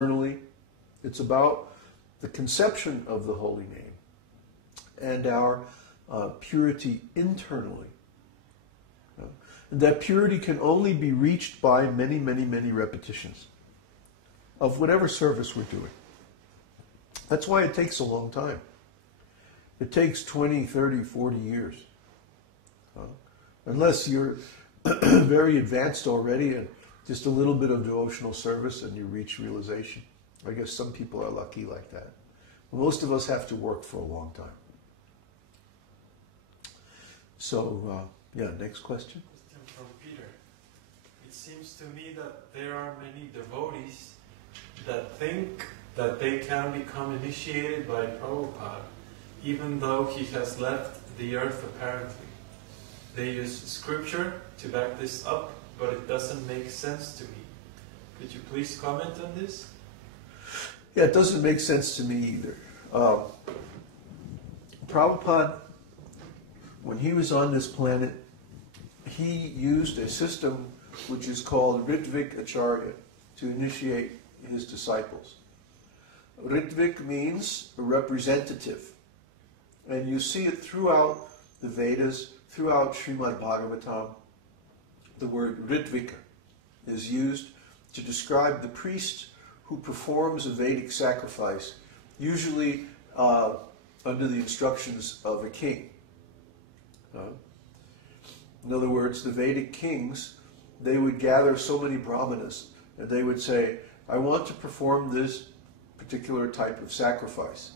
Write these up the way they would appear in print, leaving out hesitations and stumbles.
internally. It's about the conception of the holy name and our purity internally. And that purity can only be reached by many, many, many repetitions of whatever service we're doing. That's why it takes a long time. It takes 20, 30, 40 years. Unless you're very advanced already and just a little bit of devotional service and you reach realization. I guess some people are lucky like that. Most of us have to work for a long time. So, yeah, next question. Question from Peter. It seems to me that there are many devotees that think that they can become initiated by Prabhupada, even though he has left the earth apparently. They use scripture to back this up, but it doesn't make sense to me. Could you please comment on this? Yeah, it doesn't make sense to me either. Prabhupada, when he was on this planet, he used a system which is called Vyabhicāri-bhāvas to initiate his disciples. Ritvik means a representative. And you see it throughout the Vedas, throughout Śrīmad Bhagavatam. The word Ritvika is used to describe the priest who performs a Vedic sacrifice, usually under the instructions of a king. In other words, the Vedic kings, they would gather so many brahmanas, and they would say, I want to perform this particular type of sacrifice.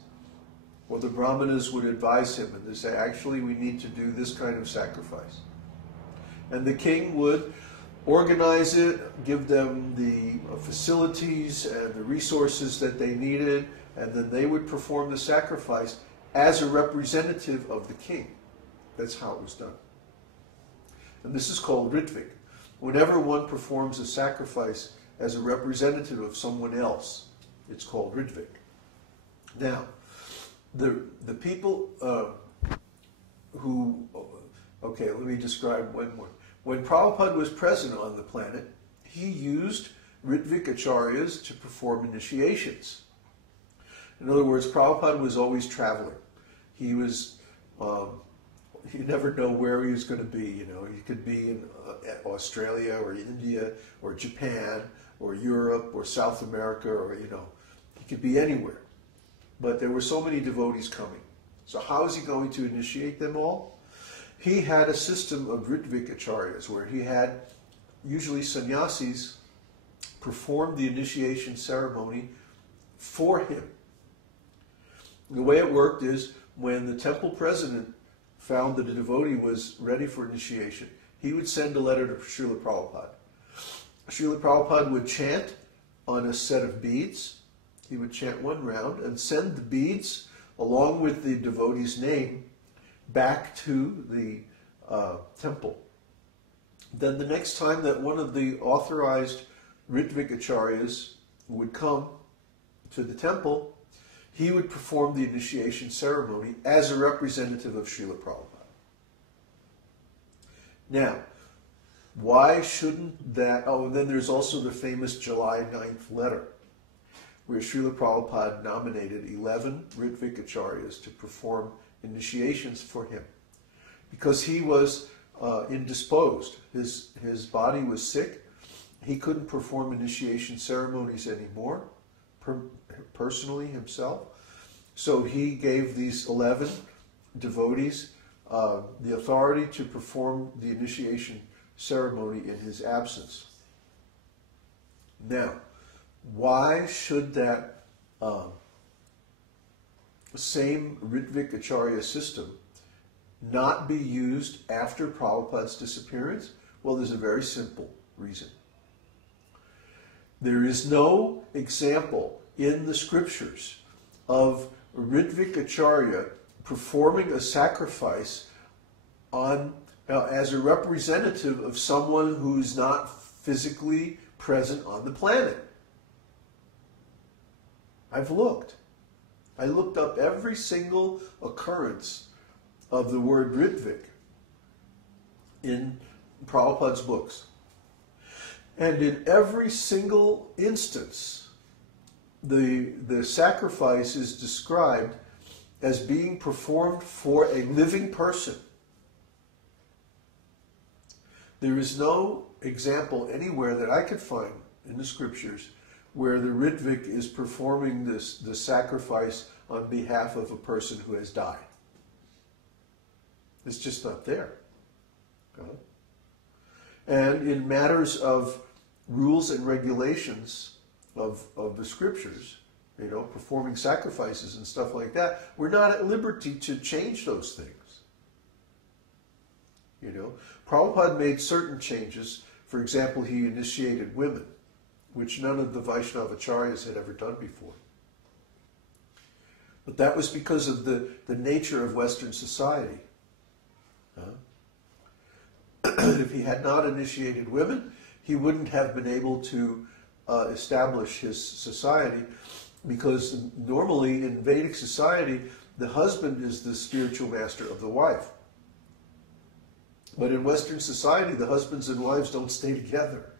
Or the brahmanas would advise him, and they say, actually, we need to do this kind of sacrifice. And the king would organize it, give them the facilities and the resources that they needed, and then they would perform the sacrifice as a representative of the king. That's how it was done. And this is called Ritvik. Whenever one performs a sacrifice as a representative of someone else, it's called Ritvik. Now, the people who, okay, let me describe one more. When Prabhupada was present on the planet, he used Ritvik-acharyas to perform initiations. In other words, Prabhupada was always traveling. He was, you never know where he was going to be. You know, he could be in Australia or India or Japan or Europe or South America, or, you know, he could be anywhere. But there were so many devotees coming. So how is he going to initiate them all? He had a system of Ritvik-acharyas where he had usually sannyasis perform the initiation ceremony for him. The way it worked is when the temple president found that a devotee was ready for initiation, he would send a letter to Srila Prabhupada. Srila Prabhupada would chant on a set of beads. He would chant one round and send the beads along with the devotee's name back to the temple. Then the next time that one of the authorized Ritvik-acharyas would come to the temple, he would perform the initiation ceremony as a representative of Srila Prabhupada. Now, why shouldn't that... Oh, and then there's also the famous July 9th letter, where Srila Prabhupada nominated 11 Ritvik-acharyas to perform initiations for him. Because he was indisposed. His body was sick. He couldn't perform initiation ceremonies anymore, personally himself. So he gave these 11 devotees the authority to perform the initiation ceremony in his absence. Now, why should that same Ritvik-acharya system not be used after Prabhupada's disappearance? Well, there's a very simple reason. There is no example in the scriptures of Ritvik-acharya performing a sacrifice on as a representative of someone who's not physically present on the planet. I've looked. I looked up every single occurrence of the word Ritvik in Prabhupada's books. And in every single instance, the sacrifice is described as being performed for a living person. There is no example anywhere that I could find in the scriptures where the Ritvik is performing the sacrifice on behalf of a person who has died. It's just not there. And in matters of rules and regulations of the scriptures, you know, performing sacrifices and stuff like that, we're not at liberty to change those things. You know, Prabhupada made certain changes. For example, he initiated women, which none of the Vaishnavacharyas had ever done before. But that was because of the nature of Western society. If he had not initiated women, he wouldn't have been able to establish his society, because normally in Vedic society, the husband is the spiritual master of the wife. But in Western society, the husbands and wives don't stay together.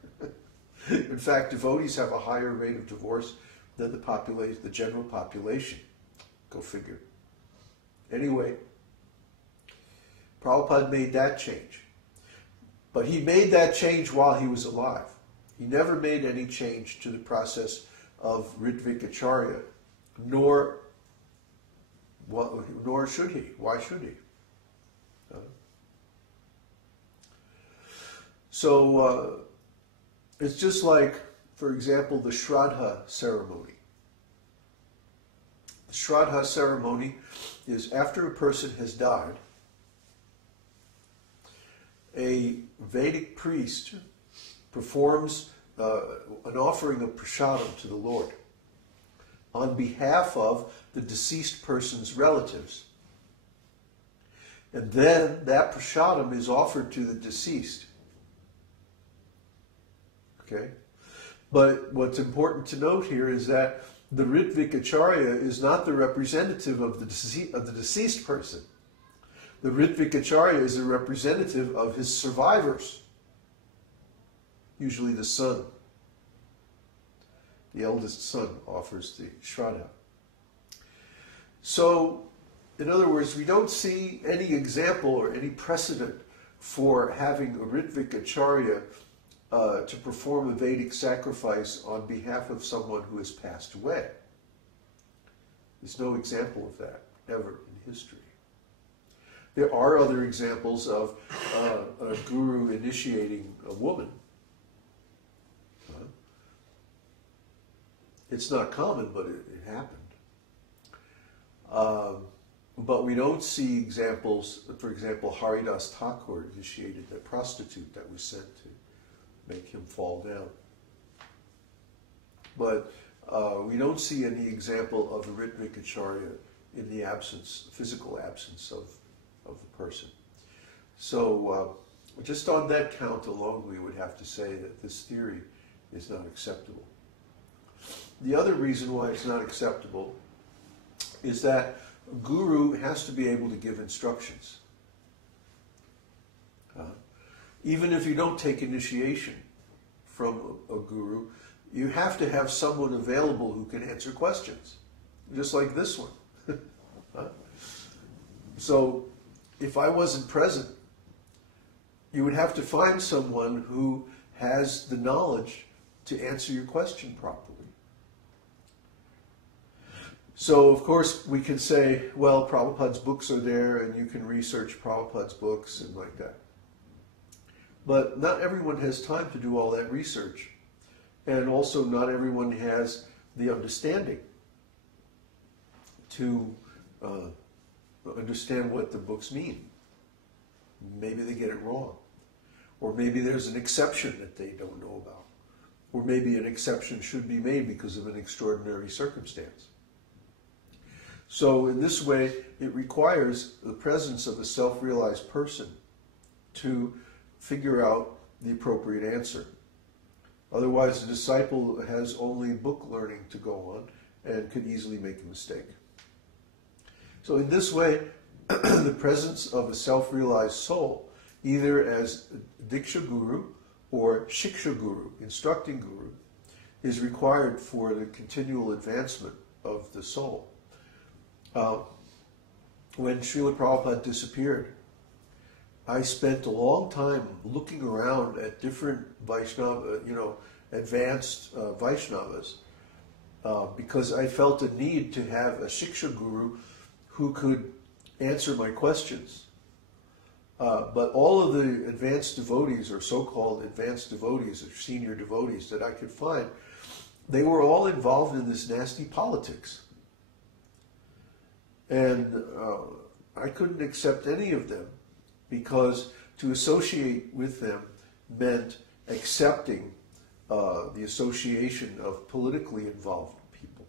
In fact, devotees have a higher rate of divorce than the general population. Go figure. Anyway, Prabhupada made that change. But he made that change while he was alive. He never made any change to the process of Ritvik-acharya, nor should he. Why should he? So it's just like, for example, the Shraddha ceremony. The Shraddha ceremony is after a person has died, a Vedic priest performs an offering of prasadam to the Lord on behalf of the deceased person's relatives. And then that prasadam is offered to the deceased. Okay? But what's important to note here is that the Ritvik-acharya is not the representative of the deceased person. The Ritvik-acharya is a representative of his survivors, usually the son. The eldest son offers the Shraddha. So, in other words, we don't see any example or any precedent for having a Ritvik-acharya to perform a Vedic sacrifice on behalf of someone who has passed away. There's no example of that ever in history. There are other examples of a guru initiating a woman. It's not common, but it happened. But we don't see examples. For example, Haridas Thakur initiated a prostitute that was sent to make him fall down. But we don't see any example of a Ritvik-acharya in the absence, physical absence of the person. So just on that count alone, we would have to say that this theory is not acceptable. The other reason why it's not acceptable is that a guru has to be able to give instructions. Even if you don't take initiation from a guru, you have to have someone available who can answer questions, just like this one. So, if I wasn't present, you would have to find someone who has the knowledge to answer your question properly. So, of course, we can say, well, Prabhupada's books are there and you can research Prabhupada's books and like that. But not everyone has time to do all that research. And also not everyone has the understanding to understand what the books mean. Maybe they get it wrong. Or maybe there's an exception that they don't know about. Or maybe an exception should be made because of an extraordinary circumstance. So in this way, it requires the presence of a self-realized person to figure out the appropriate answer. Otherwise, the disciple has only book learning to go on and could easily make a mistake. So in this way, the presence of a self-realized soul, either as Diksha Guru or Shiksha Guru, instructing Guru, is required for the continual advancement of the soul. When Srila Prabhupada disappeared, I spent a long time looking around at different Vaishnava, advanced Vaishnavas, because I felt a need to have a Shiksha Guru who could answer my questions. But all of the advanced devotees, or so-called advanced devotees, or senior devotees that I could find, they were all involved in this nasty politics. And I couldn't accept any of them, because to associate with them meant accepting the association of politically involved people.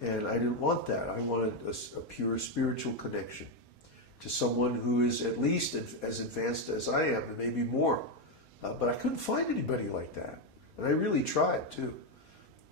And I didn't want that. I wanted a pure spiritual connection to someone who is at least as advanced as I am, and maybe more. But I couldn't find anybody like that. And I really tried, too.